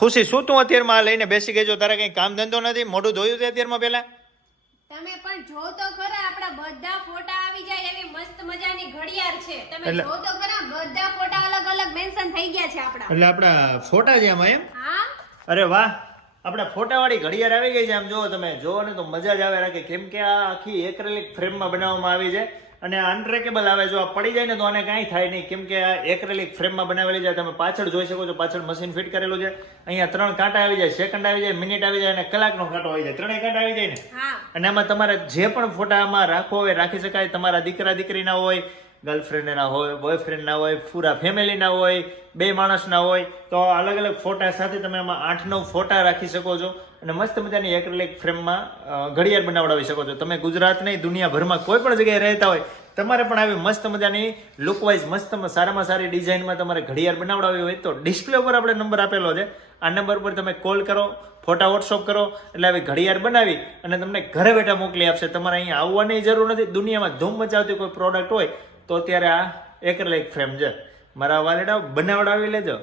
ખુશી શું તું અત્યારમાં લઈને બેસી ગઈ છો? તારે કંઈ કામ ધંધો નથી? મોઢું ધોયું છે અત્યારમાં પહેલા? તમે પણ જો તો ખરા આપણા બધા ફોટા આવી જાય એવી મસ્ત મજાની ઘડિયાળ છે. તમે જો તો ખરા બધા ફોટા અલગ અલગ મેન્શન થઈ ગયા છે આપણા. એટલે આપણા ફોટા છે આમાં એમ? હા? અરે વાહ આપણે ફોટાવાળી ઘડિયાળ આવી ગઈ છે આમ જુઓ તમે ને તો મજા જ આવે. રાખે કેમ કે આ આખી એક્રેલિક ફ્રેમમાં બનાવવામાં આવી છે. અને અનટ્રેકેબલ આવે જો આ પડી જાય ને તો આને કાંઈ થાય નહીં. કેમ કે આ એક્રેલિક ફ્રેમમાં બનાવેલી છે તમે પાછળ જોઈ શકો છો પાછળ મશીન ફિટ કરેલું છે. અહીંયા ત્રણ કાંટા આવી જાય સેકન્ડ આવી જાય મિનિટ આવી જાય અને કલાકનો કાંટો આવી જાય ત્રણેય કાંટા આવી જાય ને? અને આમાં તમારે જે પણ ફોટા આમાં રાખવો હોય રાખી શકાય. તમારા દીકરા દીકરીના હોય ગર્લફ્રેન્ડના હોય બોયફ્રેન્ડના હોય, પૂરા ફેમિલીના હોય, બે માણસના હોય, તો અલગ અલગ ફોટા સાથે તમે આમાં આઠ નવ ફોટા રાખી શકો છો અને મસ્ત મજાની એક્રેલિક ફ્રેમમાં ઘડિયાળ બનાવડાવી શકો છો. તમે ગુજરાત નહીં, દુનિયાભરમાં કોઈ પણ જગ્યાએ રહેતા હોય, તમારે પણ આવી મસ્ત મજાની લુકવાઇઝ મસ્ત સારામાં સારી ડિઝાઇનમાં તમારે ઘડિયાળ બનાવડાવી હોય તો ડિસ્પ્લે ઉપર આપણે નંબર આપેલો છે. આ નંબર પર તમે કોલ કરો ફોટા વોટ્સઅપ કરો, એટલે આવી ઘડિયાળ બનાવી અને તમને ઘરે બેઠા મોકલી આપશે. તમારે અહીંયા આવવાની જરૂર નથી. દુનિયામાં ધૂમ મચાવતી કોઈ પ્રોડક્ટ હોય તો અત્યારે આ એક્રેલિક ફ્રેમ છે. મારા વાલેડા બનાવડાવી લેજો.